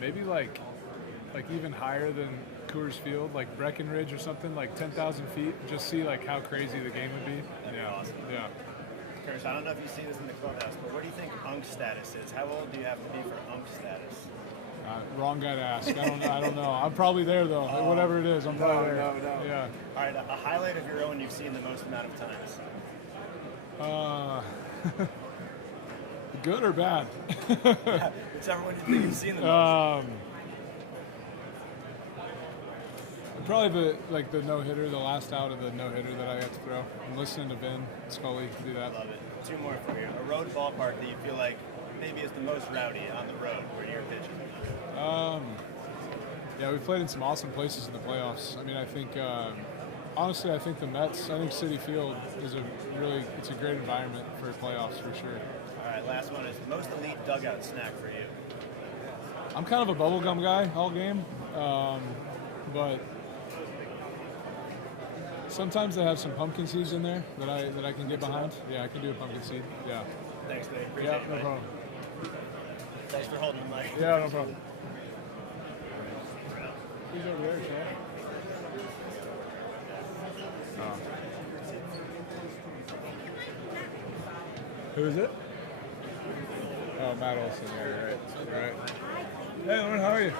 maybe like even higher than Coors Field, like Breckenridge or something, like 10,000 feet. Just see like how crazy the game would be. That'd be awesome. Yeah. Kershaw, I don't know if you see this in the clubhouse, but what do you think UNC status is? How old do you have to be for UNC status? Wrong guy to ask. I don't know. I'm probably there though. Whatever it is, I'm probably there. No. Yeah. All right, a highlight of your own you've seen the most amount of times. Good or bad? Whichever one you think you've seen the most. Probably the no-hitter, the last out of the no-hitter that I got to throw. I'm listening to Vin Scully do that. Love it. Two more for you. A road ballpark that you feel like maybe is the most rowdy on the road where you're pitching. Yeah, we've played in some awesome places in the playoffs. I mean, I think, honestly, I think the Mets, I think Citi Field is it's a great environment for playoffs for sure. All right, last one is most elite dugout snack for you. I'm kind of a bubblegum guy all game, but sometimes they have some pumpkin seeds in there that I can get behind. Yeah, I can do a pumpkin seed. Yeah. Thanks, Dave. Appreciate it. No problem. Thanks for holding the mic. Yeah, no problem. Who's over there, Sean? Oh. Who is it? Oh, Matt Olson. Yeah, right. Hey, Lauren, how are you?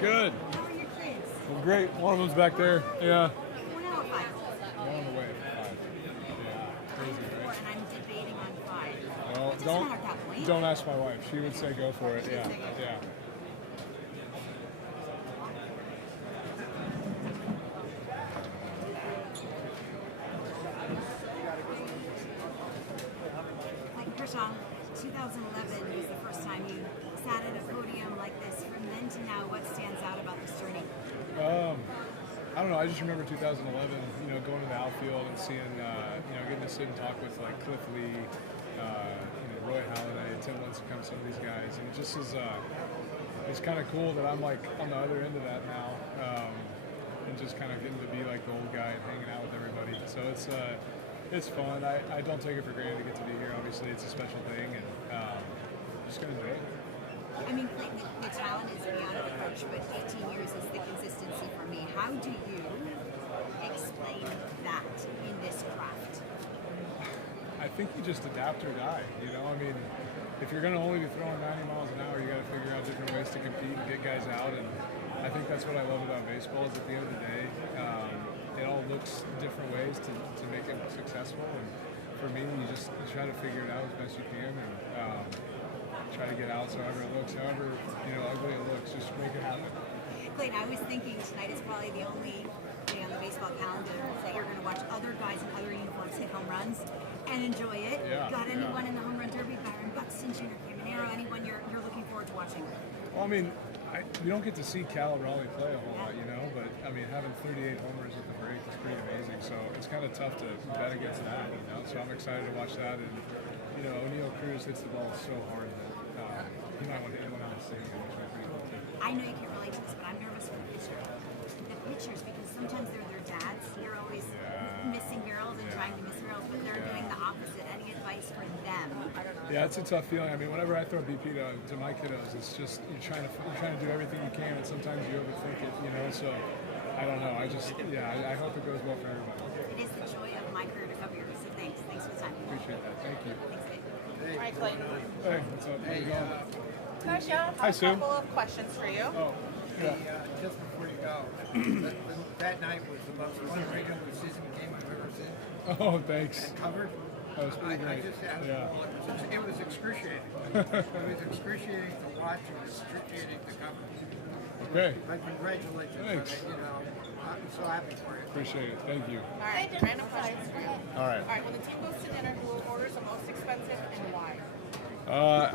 Good. How are your kids? Well, great. One of them's back there. Yeah. 4 now or 5? One on the way. 5. Yeah. Crazy, right? And I'm debating on 5. Well, It doesn't matter at that point. don't ask my wife. She would say go for it. Yeah. Yeah. Clayton Kershaw, 2011 was the first time you sat at a podium like this. From then to now, what stands out about this journey? I don't know. I just remember 2011. Going to the outfield and seeing, getting to sit and talk with like Cliff Lee, Roy Halladay, Tim Lincecum, some of these guys, and it just is. It's kind of cool that I'm like on the other end of that now, and just kind of getting to be like the old guy and hanging out with everybody. So it's fun. I don't take it for granted to get to be here. Obviously, it's a special thing, and just gonna enjoy it. I mean, Clayton, the talent is beyond reproach, but 18 years is the consistency for me. How do you explain that in this craft? I think you just adapt or die. I mean, if you're going to only be throwing 90 miles an hour, you got to figure out different ways to compete and get guys out. And I think that's what I love about baseball is at the end of the day, it all looks different ways to make it successful. And for me, you try to figure it out as best you can and try to get out however it looks, however ugly it looks, just make it happen. Clayton, I was thinking tonight is probably the only day on the baseball calendar that you're going to watch other guys in other uniforms hit home runs and enjoy it. Yeah, Got anyone in the home run derby, Byron Buxton, Junior Caminero, anyone you're looking forward to watching? Well, I mean, you don't get to see Cal Raleigh play a whole lot, but I mean, having 38 homers at the break is pretty amazing. So it's kind of tough to bet against that, So I'm excited to watch that. And O'Neal Cruz hits the ball so hard that he might want to hit one out of the stadium, which would be pretty cool too. I know you can't relate to this, but I'm nervous for the pitchers because sometimes they're their dads. You're always missing barrels and trying to miss barrels, but they're doing the opposite. Any advice for them? Yeah, it's a tough feeling. I mean, whenever I throw BP to my kiddos, it's just you're trying to do everything you can, and sometimes you overthink it. So I don't know. I hope it goes well for everybody. It is the joy of my career to cover yours. So thanks for the time. Appreciate that. Thank you. Thanks, Dave. All right, Clayton. Hey, what's up? How you going? Kershaw, Hi, a Sue. couple of questions for you. Oh, yeah. Just before you go, that night was the most fun regular season game I've ever seen. Oh, thanks. And covered. That was pretty I great. just asked Yeah. it was excruciating. It was excruciating to watch. It was excruciating to cover. Okay. But congratulations. Thanks. I'm so happy for you. Appreciate it. Thank you. All right, random questions for you. All right. All right, when the team goes to dinner, who orders the most expensive and why?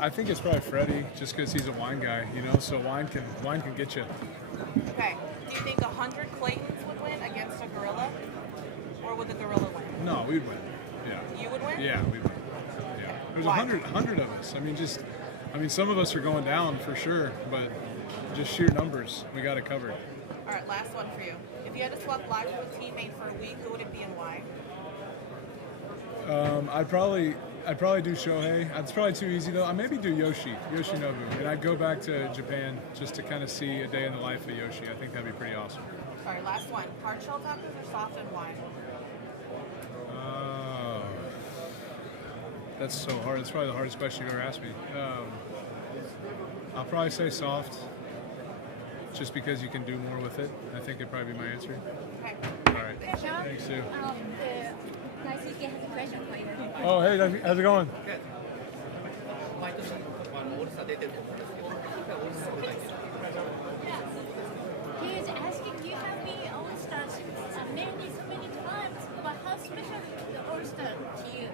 I think it's probably Freddie, just because he's a wine guy, So wine can get you. Okay, do you think 100 Claytons would win against a gorilla? Or would the gorilla win? No, we'd win. Yeah. You would win? Yeah, we'd win. Yeah. There's Why? 100 of us. I mean, some of us are going down for sure, but just sheer numbers, we got it covered. All right, last one for you. If you had to swap lives with a teammate for a week, who would it be and why? I'd probably do Shohei. It's probably too easy though. I'd maybe do Yoshinobu, and I'd go back to Japan just to kind of see a day in the life of Yoshi. I think that'd be pretty awesome. All right, last one. Hard shell tacos or soft and wine? That's so hard. That's probably the hardest question you've ever asked me. I'll probably say soft, just because you can do more with it. I think it'd probably be my answer. Okay. All right. Thanks, Sue. Nice to get a question for you. Oh, hey, how's it going? He is asking, you have been All-Stars so many times, but how special is the All-Star to you?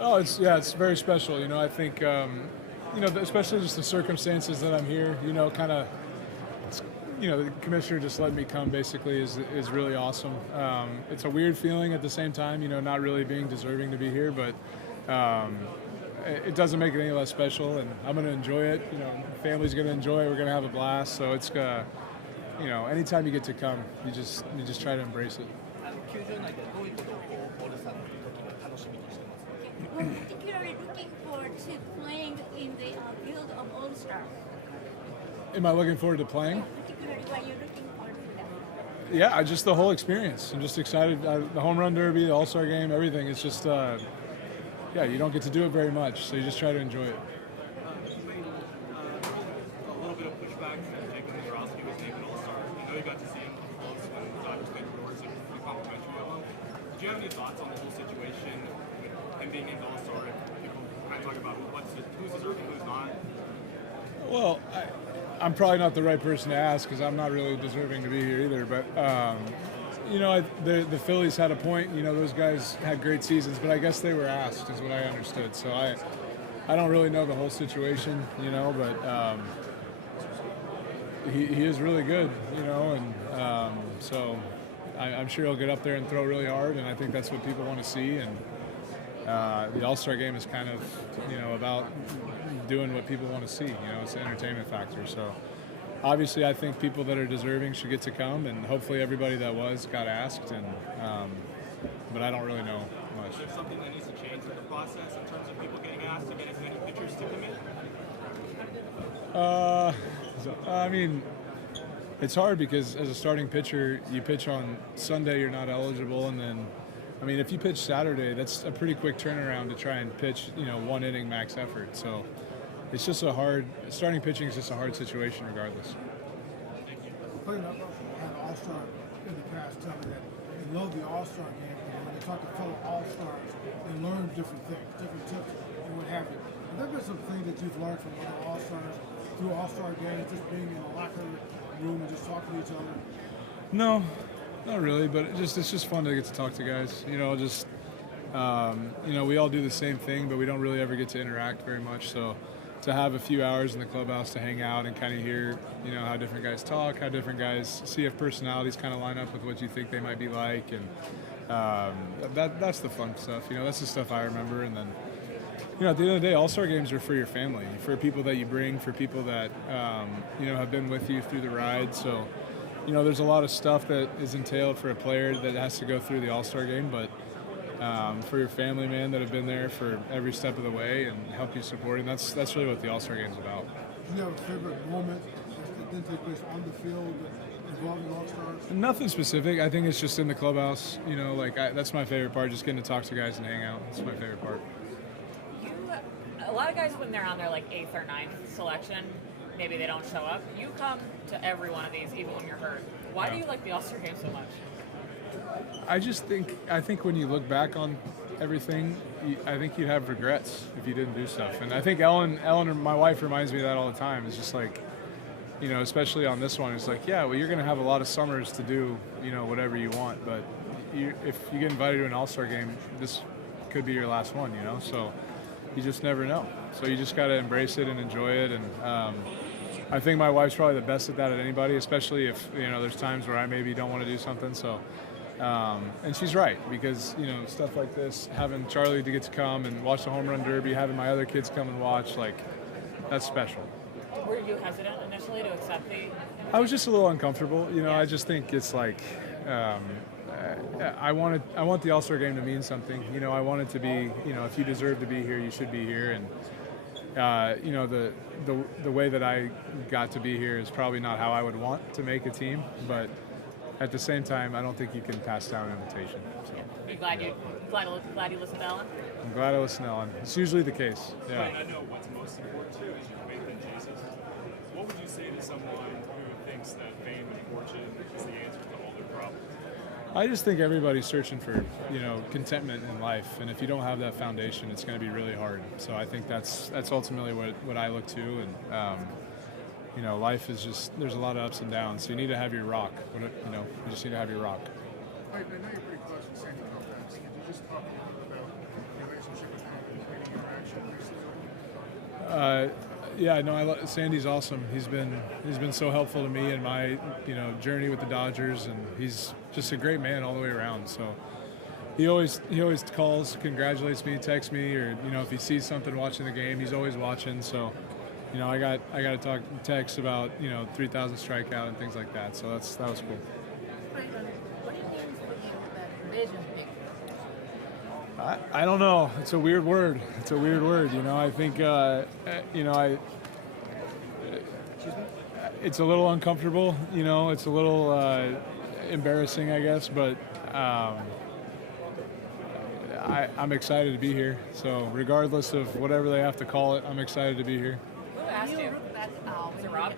Oh, it's very special. You know, I think, especially just the circumstances that I'm here. You know, kind of, the commissioner just letting me come basically is really awesome. It's a weird feeling at the same time. You know, not really being deserving to be here, but it doesn't make it any less special. And I'm going to enjoy it. You know, family's going to enjoy it. We're going to have a blast. So it's, anytime you get to come, you just try to embrace it. What particularly looking forward to playing in the field of All-Star? Am I looking forward to playing? Particularly what you're looking forward to that? Yeah, just the whole experience. I'm just excited. The home run derby, the All-Star game, everything. It's just, you don't get to do it very much, so you just try to enjoy it. A little bit of pushback from Misiorowski was named an All-Star. I know you got to see him up close when Dodgers played the Brewers and you complimentary of him. Did you have any thoughts on the whole situation with him being named All-Star? People kind of talk about who's deserving, who's not. Well, I'm probably not the right person to ask because I'm not really deserving to be here either. But the Phillies had a point. You know, those guys had great seasons, but I guess they were asked, is what I understood. So I don't really know the whole situation, but he is really good, and so I'm sure he'll get up there and throw really hard, and I think that's what people want to see. And the All-Star game is kind of, about doing what people want to see. It's an entertainment factor. So obviously I think people that are deserving should get to come, and hopefully everybody that got asked. And but I don't really know much. Is there something that needs to change in the process in terms of people getting asked to get as many pitchers to commit? I mean, it's hard because as a starting pitcher, you pitch on Sunday, you're not eligible, and then, if you pitch Saturday, that's a pretty quick turnaround to try and pitch, 1 inning max effort. So it's just starting pitching is just a hard situation regardless. Putting up had an All-Star in the past tell me that they love the All-Star game, and when they talk to fellow All-Stars, they learn different things, different tips, and what have you. Have there been some things that you've learned from other All-Stars through All-Star games, just being in the locker room and just talking to each other? No, not really, but it's just fun to get to talk to guys. We all do the same thing, but we don't really ever get to interact very much. So to have a few hours in the clubhouse to hang out and kind of hear, how different guys talk, how different guys see if personalities kind of line up with what you think they might be like, and that's the fun stuff. That's the stuff I remember. And then, at the end of the day, All-Star games are for your family, for people that you bring, for people that have been with you through the ride. So, there's a lot of stuff that is entailed for a player that has to go through the All-Star game, but for your family, man, that have been there for every step of the way and help you support, and that's really what the All-Star game is about. Do you have a favorite moment that didn't take place on the field involving All-Stars? Nothing specific. I think it's just in the clubhouse. That's my favorite part, just getting to talk to guys and hang out. That's my favorite part. A lot of guys, when they're on their 8th or 9th selection, maybe they don't show up. You come to every one of these, even when you're hurt. Why do you like the All-Star game so much? I think when you look back on everything, I think you'd have regrets if you didn't do stuff. And I think Ellen, my wife, reminds me of that all the time. It's just especially on this one, it's you're going to have a lot of summers to do, whatever you want. But if you get invited to an All-Star game, this could be your last one, So you just never know. So you just got to embrace it and enjoy it. And I think my wife's probably the best at that at anybody, especially if, there's times where I maybe don't want to do something. So, and she's right, because, stuff like this, having Charlie to get to come and watch the home run derby, having my other kids come and watch, that's special. Were you hesitant initially to accept the? I was just a little uncomfortable. You know, I just think it's like I want the All-Star game to mean something. You know, I want it to be, you know, if you deserve to be here, you should be here. And you know, the way that I got to be here is probably not how I would want to make a team, but at the same time, I don't think you can pass down an invitation. So. Are you glad you listened to Ellen? I'm glad I listened to Ellen. It's usually the case. Yeah. I know what's most important too is your faith in Jesus. What would you say to someone who thinks that fame and fortune is the answer to all their problems? I just think everybody's searching for, you know, contentment in life, and if you don't have that foundation, it's going to be really hard. So I think that's ultimately what I look to, and you know, life is just, there's a lot of ups and downs. So you need to have your rock. You know, you just need to have your rock. Right, I know you're pretty close with Sandy Koufax. Could you just talk a little bit about your relationship with him and any interaction recently? Yeah, no, Sandy's awesome. He's been so helpful to me in my, you know, journey with the Dodgers, and he's just a great man all the way around. So he always calls, congratulates me, texts me, or you know, if he sees something watching the game, he's always watching. So you know, I got to text about, you know, 3,000 strikeout and things like that. So that was cool. What do you mean for you that vision picture? I don't know. It's a weird word. You know, I think, you know, it's a little uncomfortable. You know, it's a little embarrassing, I guess. But I'm excited to be here. So regardless of whatever they have to call it, I'm excited to be here. Who asked you? Was it Rob?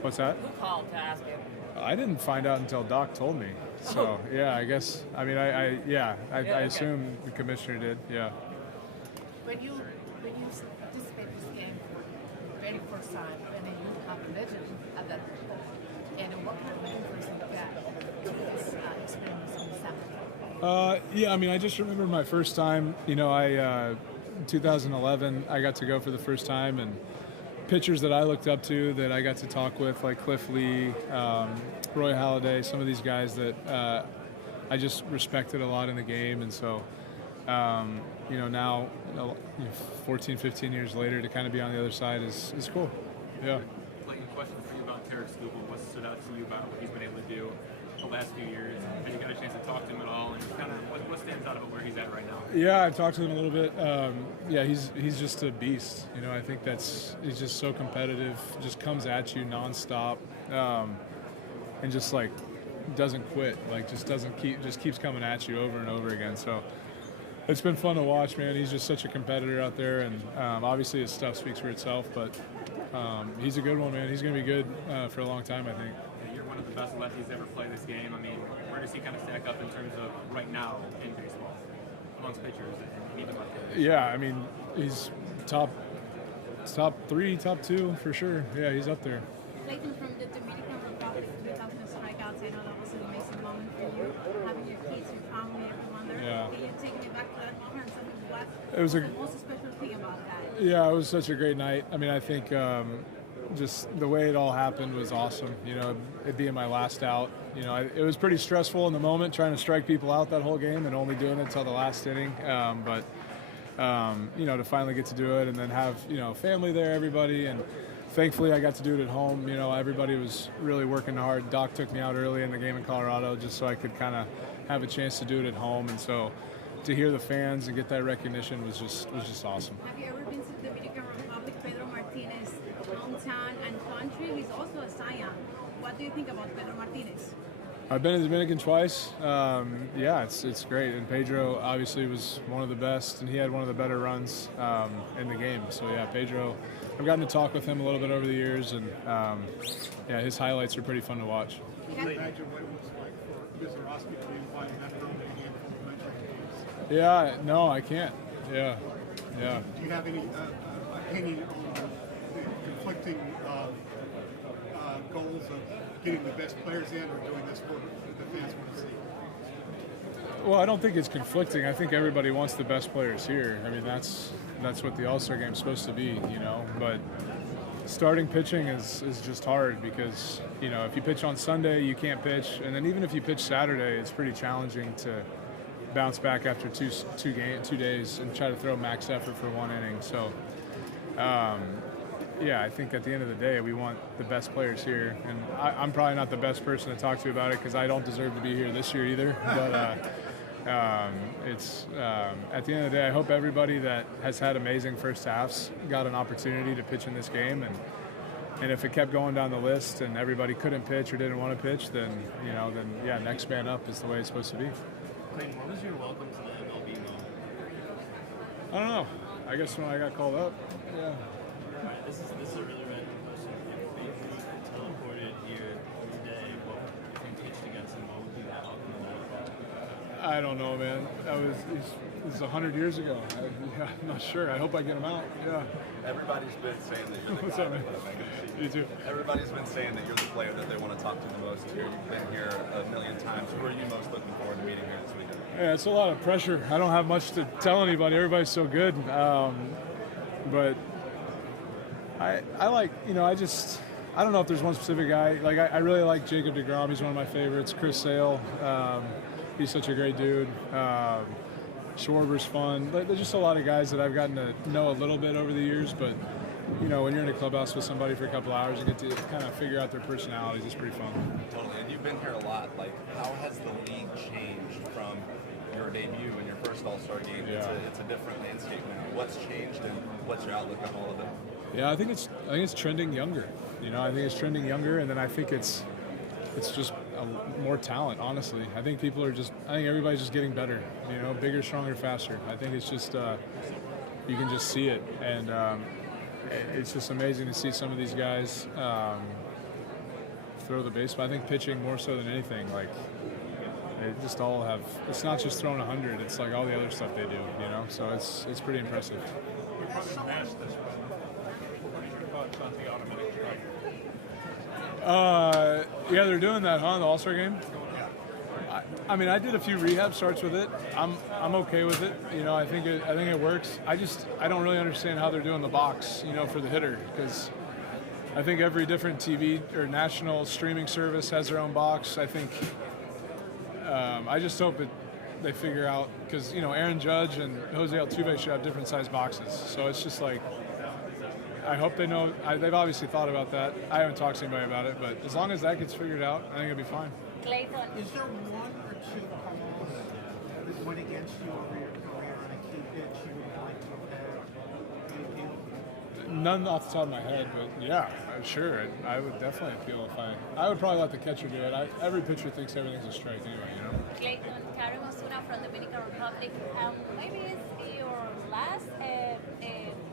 What's that? Who called to ask you? I didn't find out until Doc told me. So yeah, I guess. I mean, I assume the commissioner did. Yeah. When you participate in this game for the very first time, and then you have legend at that point, and what kind of influence did you get to this experience on the Saturday? Yeah, I mean, I just remember my first time. You know, in 2011, I got to go for the first time, and pitchers that I looked up to that I got to talk with, like Cliff Lee, Roy Halladay, some of these guys that I just respected a lot in the game. And so, you know, now, 14, 15 years later, to kind of be on the other side is cool. Yeah. Clayton, question for you about Tarek Skubal. What stood out to you about what he's been able to do the last few years? Have you got a chance to talk to him at all? And kind of what stands out about where he's at right now? Yeah, I've talked to him a little bit. Yeah, he's just a beast. You know, I think he's just so competitive, just comes at you nonstop, and just like doesn't quit. Like just keeps coming at you over and over again. So it's been fun to watch, man. He's just such a competitor out there, and obviously his stuff speaks for itself. But he's a good one, man. He's going to be good for a long time, I think. You're one of the best lefties ever play this game. I mean, where does he kind of stack up in terms of right now in baseball amongst pitchers and even lefties? Yeah, I mean, he's top 3, top 2 for sure. Yeah, he's up there. Clayton, from the Dominican Republic, 3,000 strikeouts, I know that was an amazing moment for you. Having your kids, your family, everyone there. Yeah. Can you take me back to that moment and tell me what It was the most special thing about that? Yeah, it was such a great night. I mean, I think just the way it all happened was awesome. You know, it being my last out. You know, it was pretty stressful in the moment trying to strike people out that whole game and only doing it until the last inning. But you know, to finally get to do it and then have, you know, family there, everybody, and thankfully I got to do it at home. You know, everybody was really working hard. Doc took me out early in the game in Colorado just so I could kind of have a chance to do it at home, and so to hear the fans and get that recognition was just awesome. Have you ever been to the Dominican Republic? Pedro Martinez, hometown and country. He's also a Scion. What do you think about Pedro Martinez? I've been to the Dominican twice. Yeah, it's great. And Pedro obviously was one of the best, and he had one of the better runs in the game. So yeah, Pedro, I've gotten to talk with him a little bit over the years, and yeah, his highlights are pretty fun to watch. Can you imagine what it was like for Misiorowski to be invited back home to a game from the Metro Games? Yeah, no, I can't. Yeah. Do you have any opinion on the conflicting goals of getting the best players in or doing this for the fans want to see? Well, I don't think it's conflicting. I think everybody wants the best players here. I mean, that's what the All-Star Game is supposed to be, you know. But starting pitching is just hard because, you know, if you pitch on Sunday, you can't pitch, and then even if you pitch Saturday, it's pretty challenging to bounce back after two days and try to throw max effort for one inning. So, yeah, I think at the end of the day, we want the best players here. And I'm probably not the best person to talk to about it because I don't deserve to be here this year either. But it's at the end of the day, I hope everybody that has had amazing first halves got an opportunity to pitch in this game. And if it kept going down the list and everybody couldn't pitch or didn't want to pitch, then yeah, next man up is the way it's supposed to be. Clayton, what was your welcome to the MLB moment? I don't know. I guess when I got called up, yeah. Alright, this is a really random question. If they teleported here today, if you pitched against them, what would be the outcome of that? I don't know, man. This is 100 years ago. I'm not sure. I hope I get him out. Yeah. Everybody's been saying that you're the What's guy up, man? they want to make a You too. Everybody's been saying that you're the player that they want to talk to the most here. You've been here a million times. Who are you most looking forward to meeting here this weekend? Yeah, it's a lot of pressure. I don't have much to tell anybody. Everybody's so good. But I like, I don't know if there's one specific guy. Like, I really like Jacob deGrom. He's one of my favorites. Chris Sale. He's such a great dude. Schwarber's fun. There's just a lot of guys that I've gotten to know a little bit over the years, but when you're in a clubhouse with somebody for a couple hours, you get to kind of figure out their personalities. It's pretty fun. Totally. And you've been here a lot. Like, how has the league changed from your debut and your first All-Star game? Yeah. It's a different landscape now. What's changed and what's your outlook on all of it? Yeah, I think it's trending younger. I think it's trending younger, and then I think it's just more talent, honestly. I think everybody's just getting better, bigger, stronger, faster. I think it's just, you can just see it. And it's just amazing to see some of these guys throw the baseball. I think pitching more so than anything, like, they just all have, it's not just throwing 100, it's like all the other stuff they do, So it's pretty impressive. Yeah, they're doing that, huh? The All-Star game. I mean, I did a few rehab starts with it. I'm okay with it. I think it works. I don't really understand how they're doing the box, for the hitter, because I think every different TV or national streaming service has their own box. I think I just hope they figure out, because Aaron Judge and Jose Altuve should have different size boxes. So it's just like, I hope they know. They've obviously thought about that. I haven't talked to anybody about it, but as long as that gets figured out, I think it'll be fine. Clayton, is there one or two calls that went against you over your career on a key pitch you would like to appeal? None off the top of my head, but yeah, sure. I would definitely appeal if I would probably let the catcher do it. Every pitcher thinks everything's a strike anyway, Clayton, Karen Osuna from the Dominican Republic. Maybe it's your last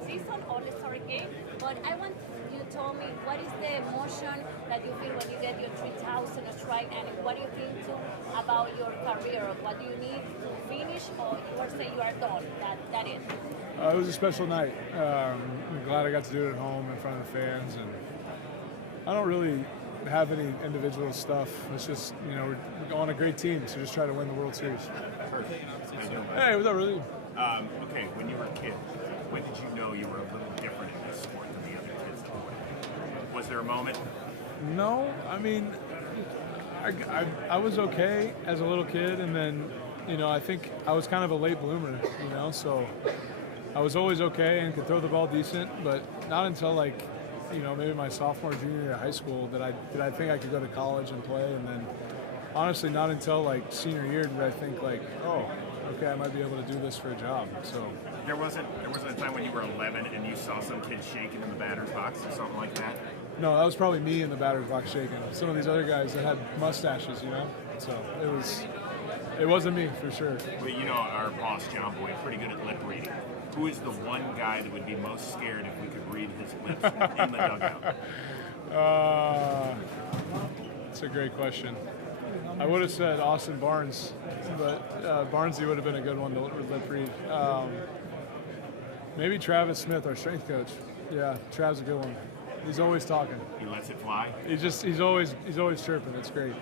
season All-Star game, but I want you to tell me what is the emotion that you feel when you get your 3,000 strike, and what do you think too about your career? What do you need to finish, or you are saying you are done? That is. It was a special night. I'm glad I got to do it at home in front of the fans, and I don't really have any individual stuff. It's just, we're on a great team, so just try to win the World Series. Hey, what's up, really? Okay, when you were a kid, when did you know you were a little different in this sport than the other kids? Was there a moment? No, I mean, I was okay as a little kid, and then, I think I was kind of a late bloomer, so I was always okay and could throw the ball decent, but not until maybe my sophomore, junior year of high school did I think I could go to college and play, and then honestly not until senior year did I think oh, okay, I might be able to do this for a job. So there wasn't a time when you were 11 and you saw some kid shaking in the batter's box or something like that? No, that was probably me in the batter's box shaking. Some of these other guys that had mustaches, so it wasn't me for sure. Well, our boss John Boyd, pretty good at lip reading. Who is the one guy that would be most scared if we could read his lips in the dugout? That's a great question. I would have said Austin Barnes, but Barnesy would have been a good one to lip read. Maybe Travis Smith, our strength coach. Yeah, Trav's a good one. He's always talking. He lets it fly. He's always chirping. It's great.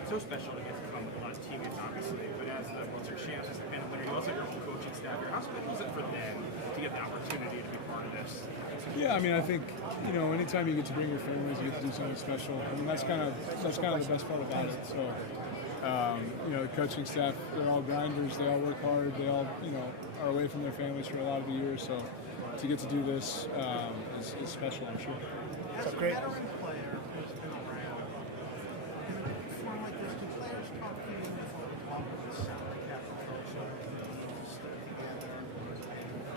It's so special to get to come with a lot of teammates, obviously, but as the World Series champs, as the pennant winner, you also have your whole coaching staff here. How special is it for them to get the opportunity to be part of this? Yeah, I mean, I think anytime you get to bring your families, you get to do something special. I mean, that's kind of the best part about it. So, the coaching staff, they're all grinders. They all work hard. They all are away from their families for a lot of the years. So, to get to do this is special, I'm sure. As a veteran player who's been around, in a form like this, do players talk to you about what's like after coaching, stick together,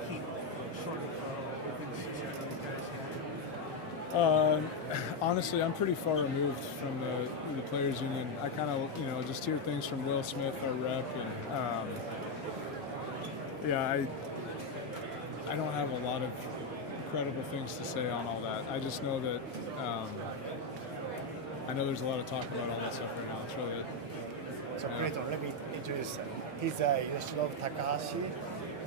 keep sort of you guys have? Honestly, I'm pretty far removed from the players union. I kind of, just hear things from Will Smith, our rep, and I don't have a lot of credible things to say on all that. I just know that I know there's a lot of talk about all that stuff right now. That's really it. So Clayton, let me introduce him. He's Yoshinobu Takahashi.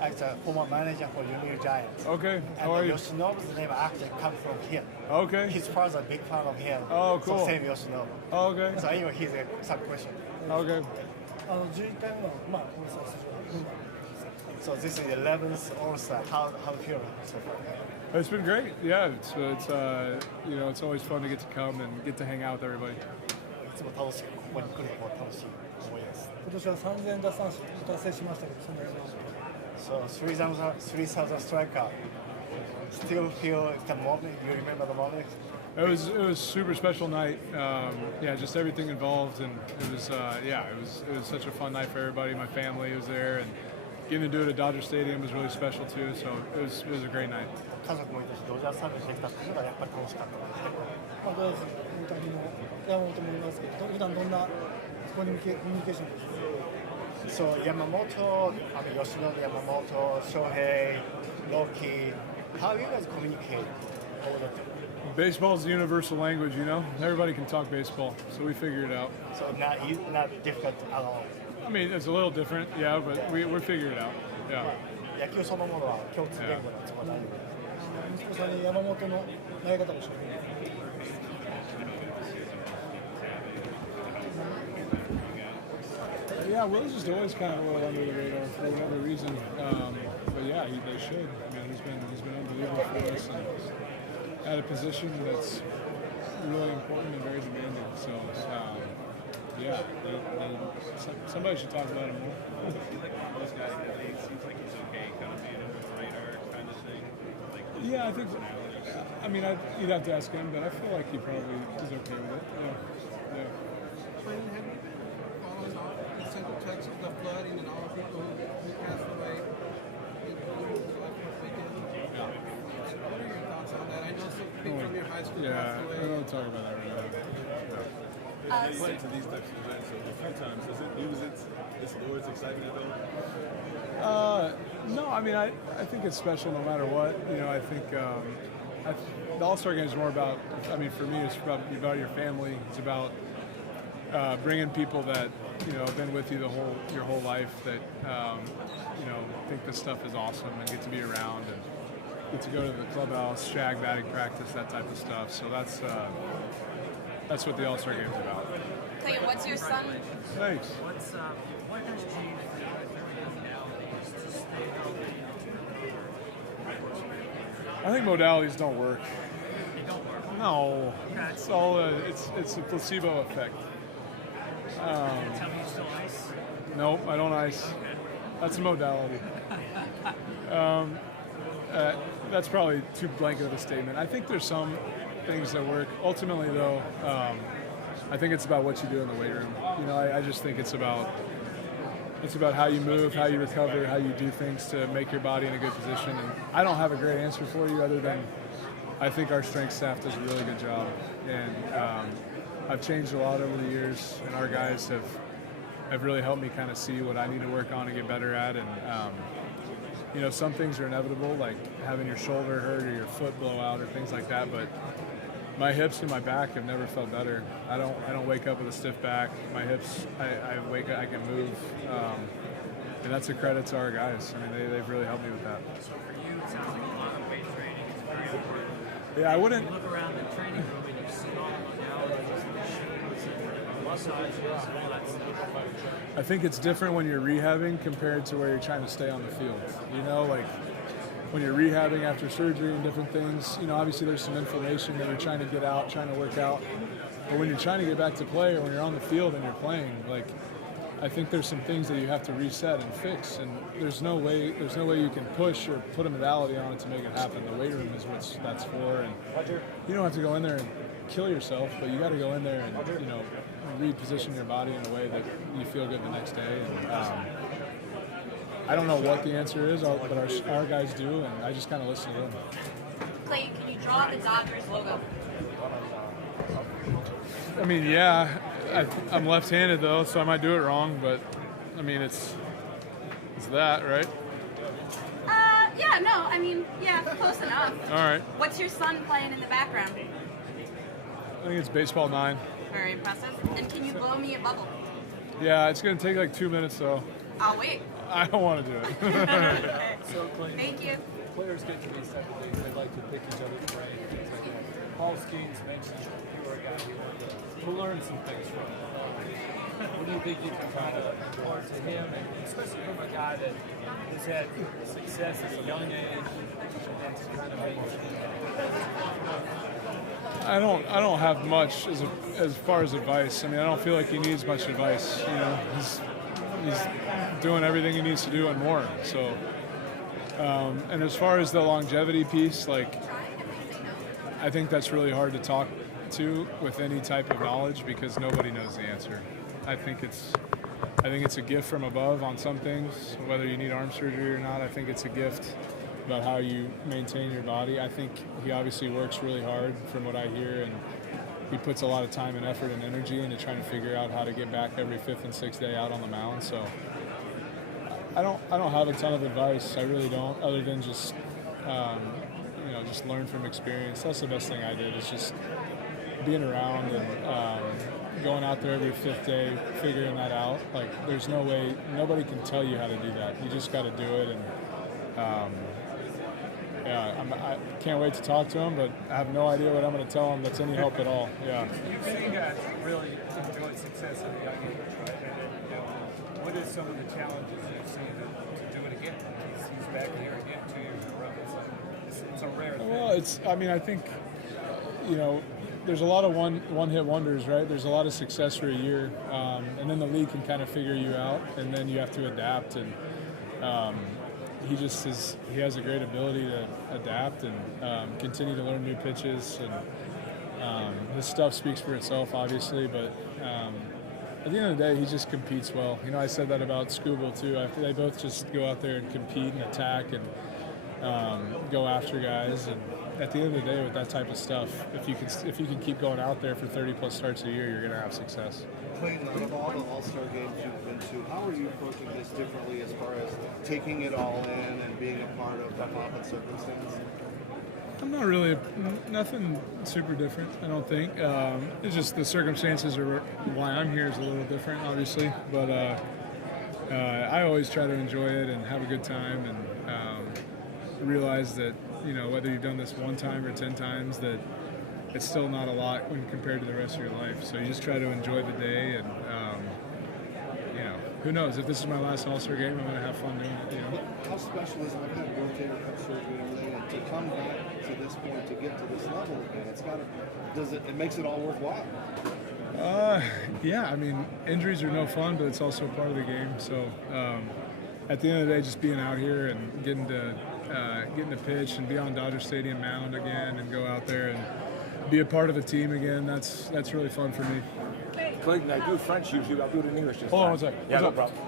He's a former manager for Yomiuri Giants. Okay, how are you? Yoshinobu's name actually comes from him. Okay. His father's a big fan of him. Oh, cool. So same Yoshinobu. Oh, okay. So anyway, he's some question. Okay. 11回目の放送出場。So this is the 11th All-Star. How feel so far? It's been great. Yeah, it's it's always fun to get to come and get to hang out with everybody. いつも楽しくここに来るのが楽しい思いです。今年は3000奪三振達成しましたけど、そんなに。So 3,000 striker. Still feel the moment. You remember the moment? It was a super special night. Just everything involved, and it was such a fun night for everybody. My family was there, and getting to do it at Dodger Stadium was really special too. So it was a great night. 家族もいたし、ドジャースサービスできたっていうのがやっぱり楽しかったですね。まあ、どうです大谷も山本もいますけど、普段どんなコミュニケーションですか？ So Yamamoto, Yoshinobu, Yamamoto, Shohei, Loki, how you guys communicate all the time? Baseball is the universal language, Everybody can talk baseball, so we figure it out. So not difficult at all. I mean, it's a little different, yeah, but we're figuring it out. Yeah. 野球そのものは共通言語なんですか？大丈夫です。息子さんに山本の投げ方を教えて。Yeah, Will's just always kind of a little under the radar for whatever reason. But yeah, they should. I mean, he's been unbelievable for us and at a position that's really important and very demanding. So somebody should talk about him more. Those guys in the league seems like he's okay, kind of being under the radar kind of thing. Yeah, I think. I mean, you'd have to ask him, but I feel like he probably is okay with it. Yeah. Clayton, have you been following all in Central Texas, the flooding and all the people who passed away in the weekend? Yeah. What are your thoughts on that? I know some people from your high school Yeah, passed away. I don't talk about that right now. You went to these types of events a few times. Does it lose its lure, its excitement at all? No, I mean, I think it's special no matter what. I think the All-Star Game is more about, I mean, for me, it's about your family. It's about bringing people that, have been with you your whole life that, think this stuff is awesome and get to be around and get to go to the clubhouse, shag batting practice, that type of stuff. So that's what the All-Star Game is about. Clayton, what's your son? Thanks. What has changed for you modalities to stay healthy? I think modalities don't work. They don't work. No, it's all it's a placebo effect. Tell me you still ice? Nope, I don't ice. Okay. That's a modality. That's probably too blanket of a statement. I think there's some things that work. Ultimately, though, I think it's about what you do in the weight room. I just think it's about how you move, how you recover, how you do things to make your body in a good position. And I don't have a great answer for you other than I think our strength staff does a really good job. And I've changed a lot over the years, and our guys have really helped me kind of see what I need to work on and get better at. And some things are inevitable, like having your shoulder hurt or your foot blow out or things like that. But my hips and my back have never felt better. I don't wake up with a stiff back. My hips, I wake up, I can move, and that's a credit to our guys. I mean, they've really helped me with that. So for you, it sounds like a lot of weight training is very important. Yeah, I wouldn't. You look around the training room and you see all the modalities, the machines, and massages, and all that stuff. I think it's different when you're rehabbing compared to where you're trying to stay on the field. Like when you're rehabbing after surgery and different things, obviously there's some inflammation that you're trying to get out, trying to work out. But when you're trying to get back to play or when you're on the field and you're playing, like I think there's some things that you have to reset and fix, and there's no way you can push or put a modality on it to make it happen. The weight room is what that's for, and you don't have to go in there and kill yourself, but you got to go in there and reposition your body in a way that you feel good the next day. And I don't know what the answer is, but our guys do, and I just kind of listen to them. Clayton, can you draw the Dodgers logo? I mean, yeah, I'm left-handed though, so I might do it wrong, but I mean, it's that, right? Yeah, no, I mean, yeah, close enough. All right. What's your son playing in the background? I think it's baseball 9. Very impressive. And can you blow me a bubble? Yeah, it's gonna take like 2 minutes though. I'll wait. I don't want to do it. So, Clayton, thank you. Players get to these type of things, they like to pick each other's brain, things like that. Paul Skeens mentioned you were a guy who learned some things from. What do you think you can kind of impart to him, and especially from a guy that has had success at a young age and to kind of make I don't have much as far as advice. I mean, I don't feel like he needs much advice. You know, he's doing everything he needs to do and more. So, and as far as the longevity piece, like, I think that's really hard to talk to with any type of knowledge because nobody knows the answer. I think it's a gift from above on some things, whether you need arm surgery or not. I think it's a gift about how you maintain your body. I think he obviously works really hard from what I hear, and he puts a lot of time and effort and energy into trying to figure out how to get back every 5th and 6th day out on the mound. So I don't have a ton of advice. I really don't, other than just just learn from experience. That's the best thing I did, is just being around and going out there every 5th day, figuring that out. Like, there's no way, nobody can tell you how to do that. You just got to do it. And I can't wait to talk to him, but I have no idea what I'm going to tell him that's any help at all. Yeah. You've seen guys really enjoy success at a young age, right? And, what is some of the challenges you've seen to do it again? He's back here again 2 years in a row. It's a rare thing. Well, I think, there's a lot of one-hit wonders, right? There's a lot of success for a year, and then the league can kind of figure you out, and then you have to adapt. And he has a great ability to adapt and continue to learn new pitches, and his stuff speaks for itself, obviously. But at the end of the day, he just competes well. I said that about Scooble too. They both just go out there and compete and attack and go after guys. And at the end of the day, with that type of stuff, if you can keep going out there for 30+ starts a year, you're going to have success. Clayton, out of all the All-Star games you've been to, how are you approaching this differently as far as taking it all in and being a part of the pomp and circumstance? I'm not really, nothing super different, I don't think. It's just the circumstances are why I'm here is a little different, obviously. But I always try to enjoy it and have a good time, and realize that, whether you've done this 1 time or 10 times, that it's still not a lot when compared to the rest of your life. So you just try to enjoy the day, and who knows, if this is my last All-Star game, I'm going to have fun doing it. How special is it? I've had rotator cuff surgery and everything, and to come back to this point, to get to this level again, it makes it all worthwhile? Yeah, I mean, injuries are no fun, but it's also part of the game. So at the end of the day, just being out here and getting to pitch and be on Dodger Stadium mound again and go out there and be a part of a team again, that's really fun for me. Clayton, I do French usually. I'll do it in English this time. Hold on one second. Yeah, no problem.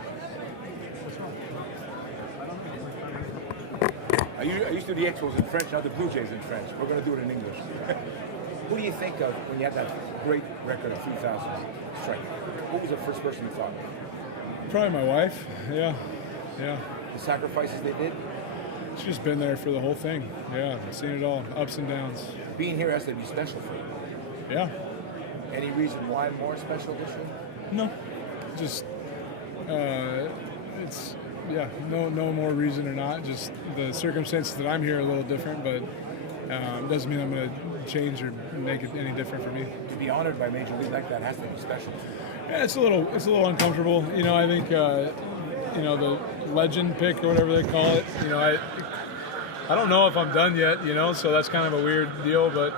I used to do the Expos in French, now the Blue Jays in French. We're going to do it in English. Who do you think of when you had that great record of 3,000 strike? What was the first person you thought of? Probably my wife. Yeah. The sacrifices they did? She's just been there for the whole thing. Yeah, seen it all, ups and downs. Being here has to be special for you. Yeah. Any reason why more special this year? No. Just, it's, no more reason or not. Just the circumstances that I'm here are a little different, but doesn't mean I'm going to change or make it any different for me. To be honored by Major League like that has to be special. Yeah, it's a little uncomfortable. I think, the legend pick or whatever they call it, I don't know if I'm done yet, so that's kind of a weird deal, but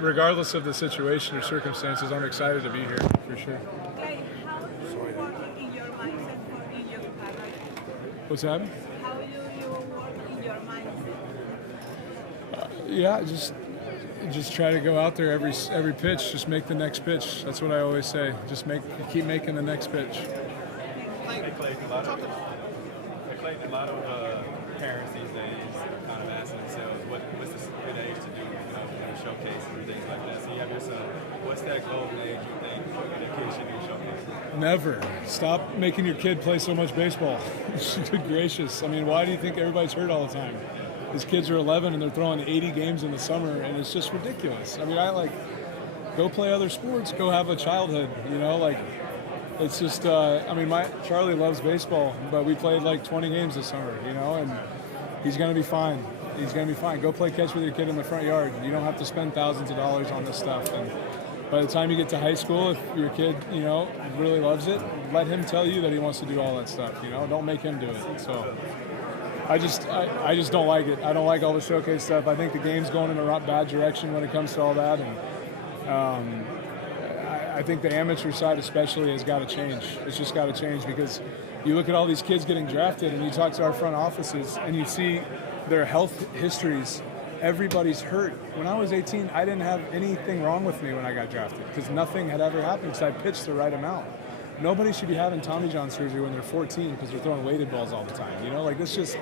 regardless of the situation or circumstances, I'm excited to be here for sure. Okay, how What's that? How do you work in your mindset? Yeah, just try to go out there every pitch. Just make the next pitch. That's what I always say. Just keep making the next pitch. Hey, Clayton, a lot of parents these days are kind of asking themselves, what's the good age to do, showcase and things like that. So you have your son. What's that golden age you think that kids should do showcase? Never. Stop making your kid play so much baseball. Good gracious. I mean, why do you think everybody's hurt all the time? These kids are 11 and they're throwing 80 games in the summer, and it's just ridiculous. I mean, go play other sports, go have a childhood, it's just, Charlie loves baseball, but we played like 20 games this summer, and he's going to be fine. He's going to be fine. Go play catch with your kid in the front yard. You don't have to spend thousands of dollars on this stuff. And by the time you get to high school, if your kid, really loves it, let him tell you that he wants to do all that stuff, Don't make him do it. So I just don't like it. I don't like all the showcase stuff. I think the game's going in a bad direction when it comes to all that. And I think the amateur side especially has got to change. It's just got to change, because you look at all these kids getting drafted and you talk to our front offices and you see their health histories. Everybody's hurt. When I was 18, I didn't have anything wrong with me when I got drafted, because nothing had ever happened, because I pitched the right amount. Nobody should be having Tommy John surgery when they're 14 because they're throwing weighted balls all the time. This just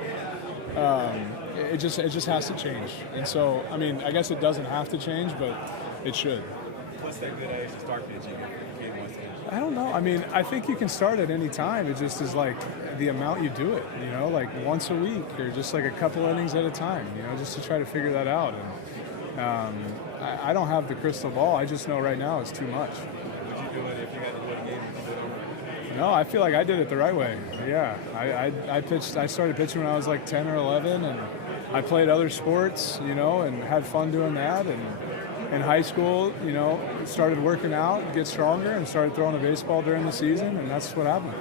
it just has to change. And so, I guess it doesn't have to change, but it should. What's that good age to start pitching? I don't know. I think you can start at any time. It just is like the amount you do it, like once a week or just like a couple innings at a time, just to try to figure that out. And I don't have the crystal ball. I just know right now it's too much. Would you do it if you had to do it again? No, I feel like I did it the right way. Yeah, I pitched. I started pitching when I was like 10 or 11, and I played other sports, and had fun doing that. And in high school, started working out, get stronger, and started throwing a baseball during the season, and that's what happened.